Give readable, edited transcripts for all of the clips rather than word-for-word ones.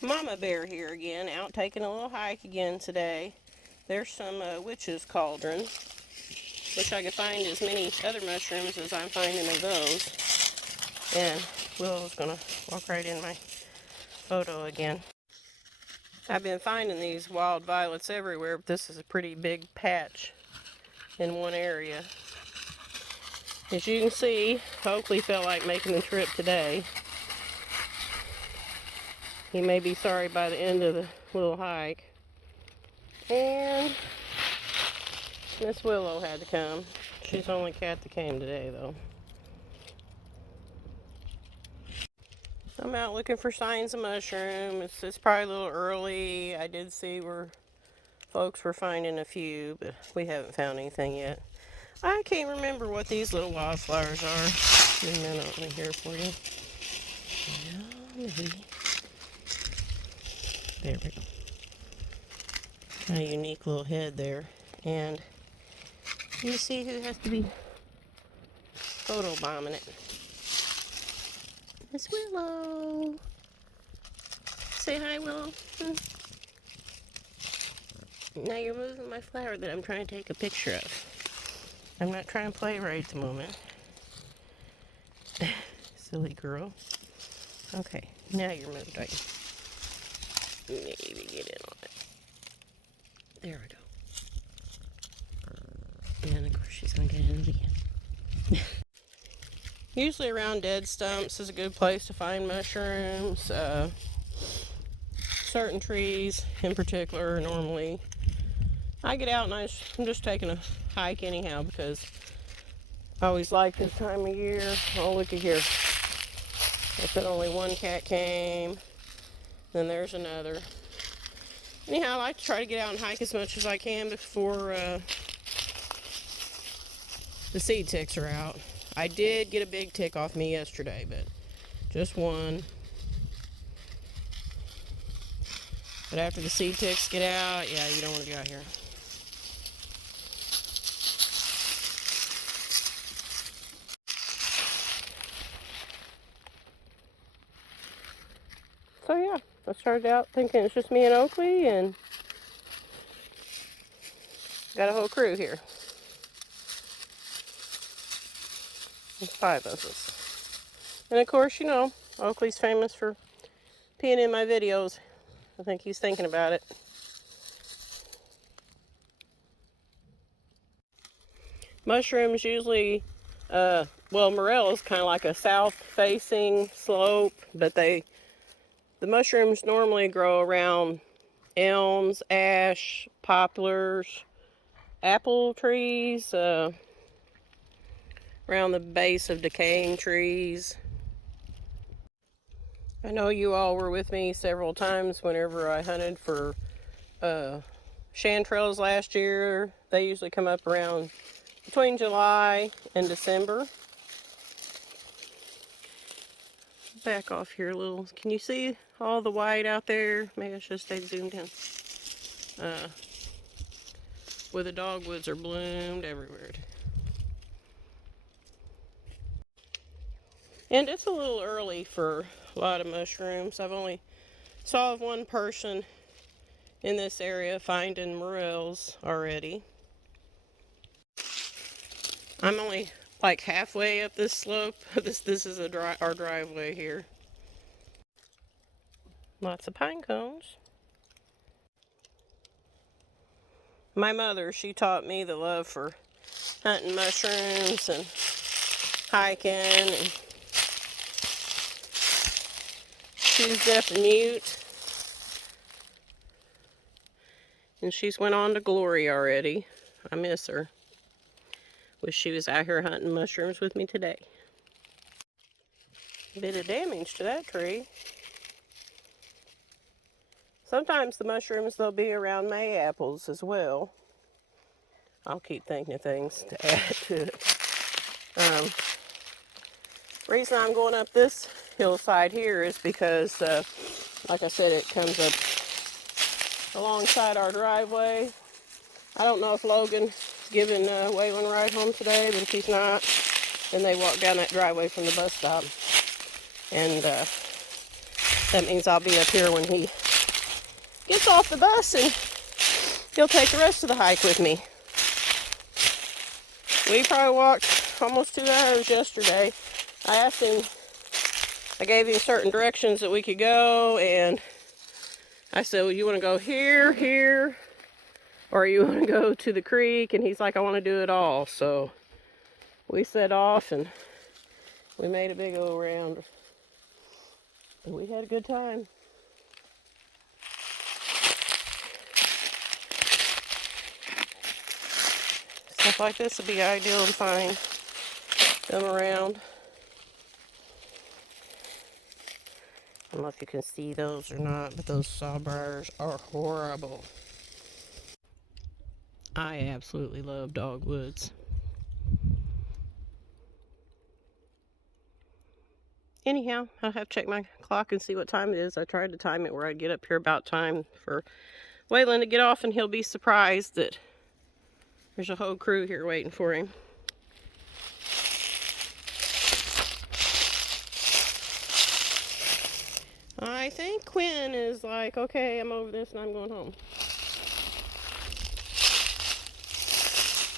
Mama Bear here again, out taking a little hike again today. There's some witch's cauldron. Wish I could find as many other mushrooms as I'm finding of those. And Willow's gonna walk right in my photo again. I've been finding these wild violets everywhere, but this is a pretty big patch in one area. As you can see, Oakley felt like making the trip today. He may be sorry by the end of the little hike. And Miss Willow had to come. She's the only cat that came today, though. I'm out looking for signs of mushroom. It's probably a little early. I did see where folks were finding a few, but we haven't found anything yet. I can't remember what these little wildflowers are. Give me a minute, let me hear for you. Maybe. There we go. A unique little head there. And you see who has to be photobombing it. Miss Willow. Say hi, Willow. Now you're moving my flower that I'm trying to take a picture of. I'm not trying to play right at the moment. Silly girl. Okay, now you're moved, are you? Maybe get in on it. There we go. And of course she's gonna get in it again. Usually around dead stumps is a good place to find mushrooms. Certain trees in particular, normally I get out and I'm just taking a hike anyhow because I always like this time of year. Oh, look at here. I said only one cat came. Then there's another. Anyhow, I like to try to get out and hike as much as I can before the seed ticks are out. I did get a big tick off me yesterday, but just one. But after the seed ticks get out, yeah, you don't want to be out here. So yeah, I started out thinking it's just me and Oakley, and got a whole crew here. There's 5 of us. And of course, you know, Oakley's famous for peeing in my videos. I think he's thinking about it. Mushrooms usually, well, morel is kind of like a south-facing slope, but the mushrooms normally grow around elms, ash, poplars, apple trees, around the base of decaying trees. I know you all were with me several times whenever I hunted for chanterelles last year. They usually come up around between July and December. Back off here a little. Can you see all the white out there? Maybe I should have stayed zoomed in. Where the dogwoods are bloomed everywhere. And it's a little early for a lot of mushrooms. I've only saw one person in this area finding morels already. I'm only like halfway up this slope. This is our driveway here. Lots of pine cones. My mother, she taught me the love for hunting mushrooms and hiking, and she's deaf and mute. And she's went on to glory already. I miss her. Wish she was out here hunting mushrooms with me today. A bit of damage to that tree. Sometimes the mushrooms, they'll be around May apples as well. I'll keep thinking of things to add to it. Reason I'm going up this hillside here is because, like I said, it comes up alongside our driveway. I don't know if Logan's giving Waylon a ride home today, but if he's not, then they walk down that driveway from the bus stop. And That means I'll be up here when he gets off the bus, and he'll take the rest of the hike with me. We probably walked almost 2 hours yesterday. I asked him, I gave him certain directions that we could go, and I said, well, you want to go here, here, or you want to go to the creek? And he's like, I want to do it all. So we set off, and we made a big old round. And we had a good time. Stuff like this would be ideal to find them around. I don't know if you can see those or not, but those sawbriars are horrible. I absolutely love dogwoods. Anyhow, I'll have to check my clock and see what time it is. I tried to time it where I'd get up here about time for Waylon to get off, and he'll be surprised that there's a whole crew here waiting for him. I think Quinn is like, okay, I'm over this and I'm going home.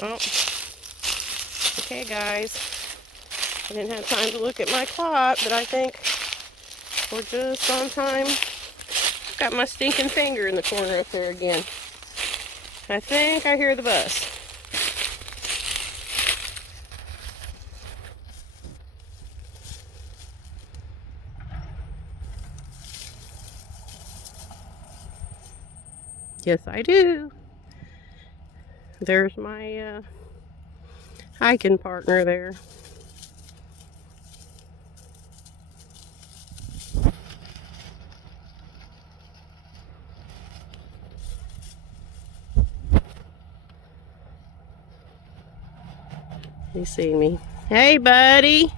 Well, okay guys, I didn't have time to look at my clock, but I think we're just on time. Got my stinking finger in the corner up there again. I think I hear the bus. Yes, I do. There's my hiking partner there. You see me. Hey, buddy.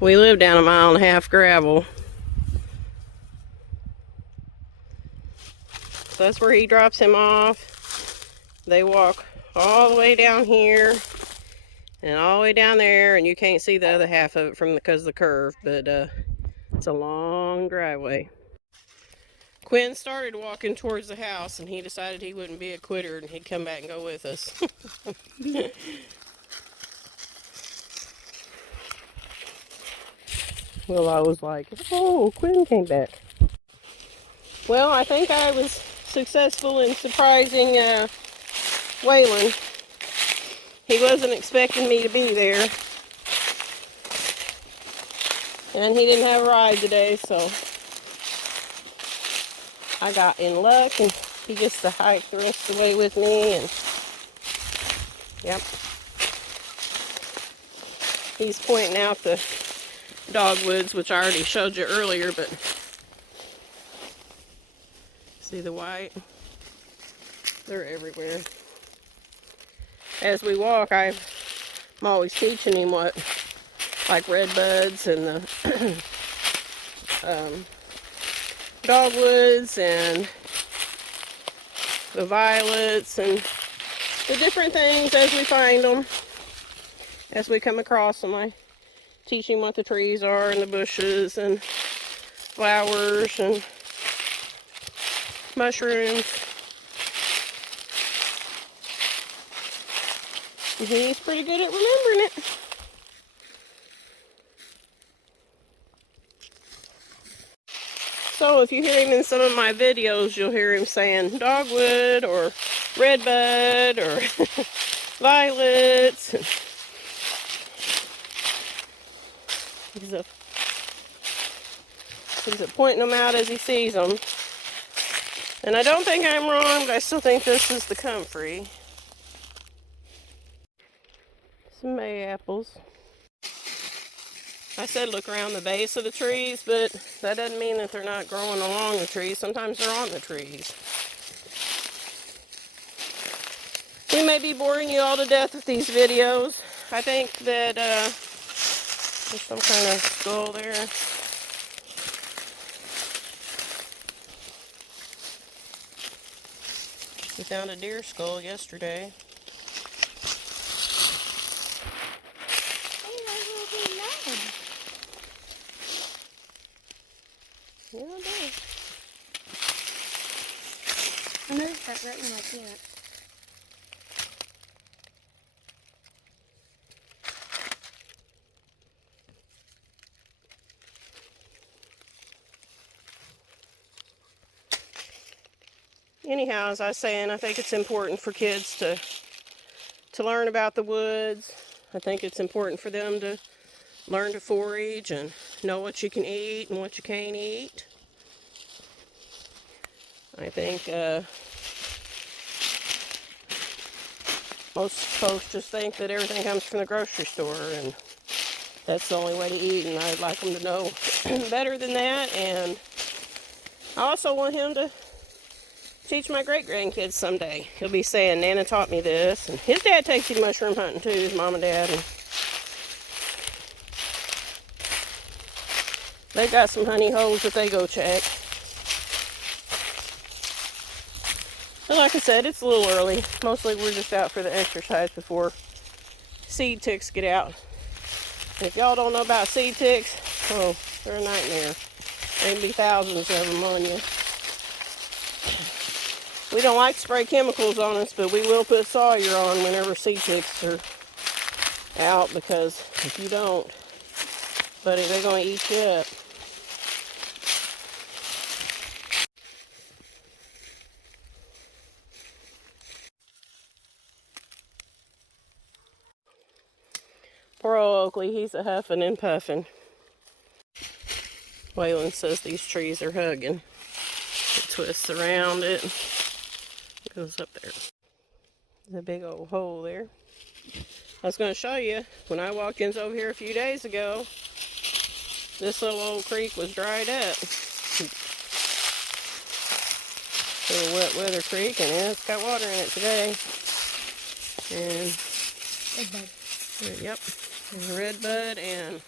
We live down 1.5 miles gravel. So that's where he drops him off. They walk all the way down here and all the way down there, and you can't see the other half of it because of the curve, but it's a long driveway. Quinn started walking towards the house, and he decided he wouldn't be a quitter and he'd come back and go with us. Well, I was like, oh, Quinn came back. Well, I think I was successful in surprising Waylon. He wasn't expecting me to be there. And he didn't have a ride today, so I got in luck, and he gets to hike the rest of the way with me, and yep. He's pointing out the dogwoods, which I already showed you earlier, but see the white? They're everywhere. As we walk, I'm always teaching him what, like red buds and the dogwoods and the violets and the different things as we find them, as we come across them. I teach him what the trees are and the bushes and flowers and mushrooms. And he's pretty good at remembering it. So if you hear him in some of my videos, you'll hear him saying dogwood or redbud or violets. He's pointing them out as he sees them. And I don't think I'm wrong, but I still think this is the comfrey. Some May apples. I said look around the base of the trees, but that doesn't mean that they're not growing along the trees. Sometimes they're on the trees. We may be boring you all to death with these videos. I think that there's some kind of skull there. We found a deer skull yesterday. Yeah, I do. I noticed that right in my pants. Anyhow, as I was saying, I think it's important for kids to learn about the woods. I think it's important for them to learn to forage and know what you can eat and what you can't eat. I think most folks just think that everything comes from the grocery store and that's the only way to eat, and I'd like them to know better than that. And I also want him to teach my great-grandkids someday. He'll be saying, Nana taught me this, and his dad takes him mushroom hunting too, his mom and dad. And they got some honey holes that they go check. But like I said, it's a little early. Mostly we're just out for the exercise before seed ticks get out. And if y'all don't know about seed ticks, oh, they're a nightmare. There can be thousands of them on you. We don't like to spray chemicals on us, but we will put Sawyer on whenever seed ticks are out, because if you don't, buddy, they're going to eat you up. Poor old Oakley, he's a huffing and puffing. Waylon says these trees are hugging. It twists around it. It goes up there. There's a big old hole there. I was going to show you, when I walked in over here a few days ago, this little old creek was dried up. Little wet weather creek, and it's got water in it today. And yep, there's a red bud, and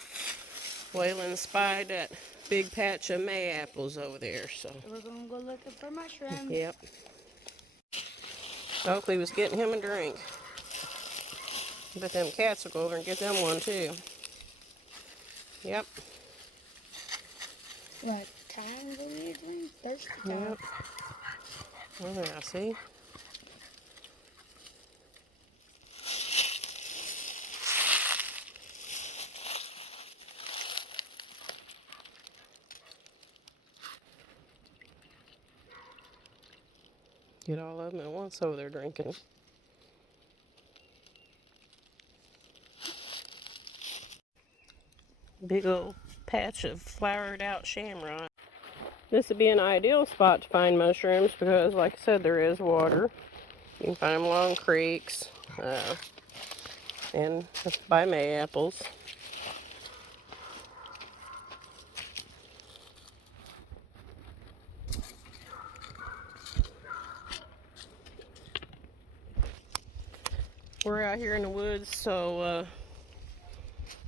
Waylon spied that big patch of May apples over there. So we're gonna go looking for mushrooms. Yep. Oakley was getting him a drink. But them cats will go over and get them one too. Yep. What time do we drink? Thirsty time. Yep. Well, there, I see. Get all of them at once over there drinking. Big old patch of flowered out shamrock. This would be an ideal spot to find mushrooms because, like I said, there is water. You can find them along creeks and by May apples. We're out here in the woods, so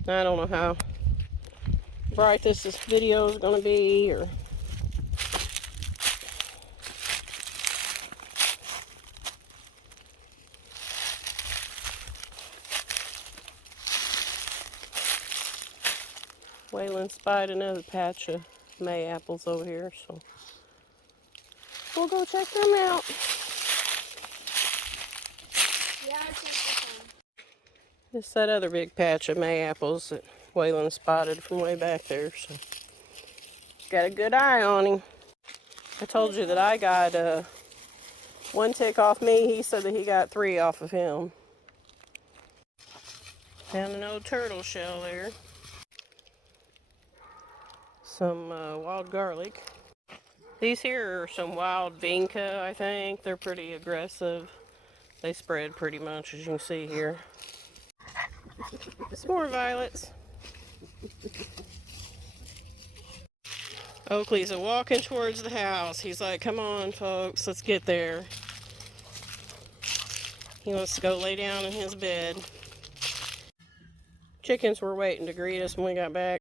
I don't know how bright this video is going to be, or Waylon spied another patch of May apples over here, so we'll go check them out. Yeah, I'll check this one. It's that other big patch of May apples that Waylon spotted from way back there, so got a good eye on him. I told you that I got one tick off me. He said that he got 3 off of him. Found an old turtle shell there. Some wild garlic. These here are some wild vinca, I think. They're pretty aggressive. They spread pretty much, as you can see here. Some more violets. Oakley's walking towards the house. He's like, come on, folks, let's get there. He wants to go lay down in his bed. Chickens were waiting to greet us when we got back.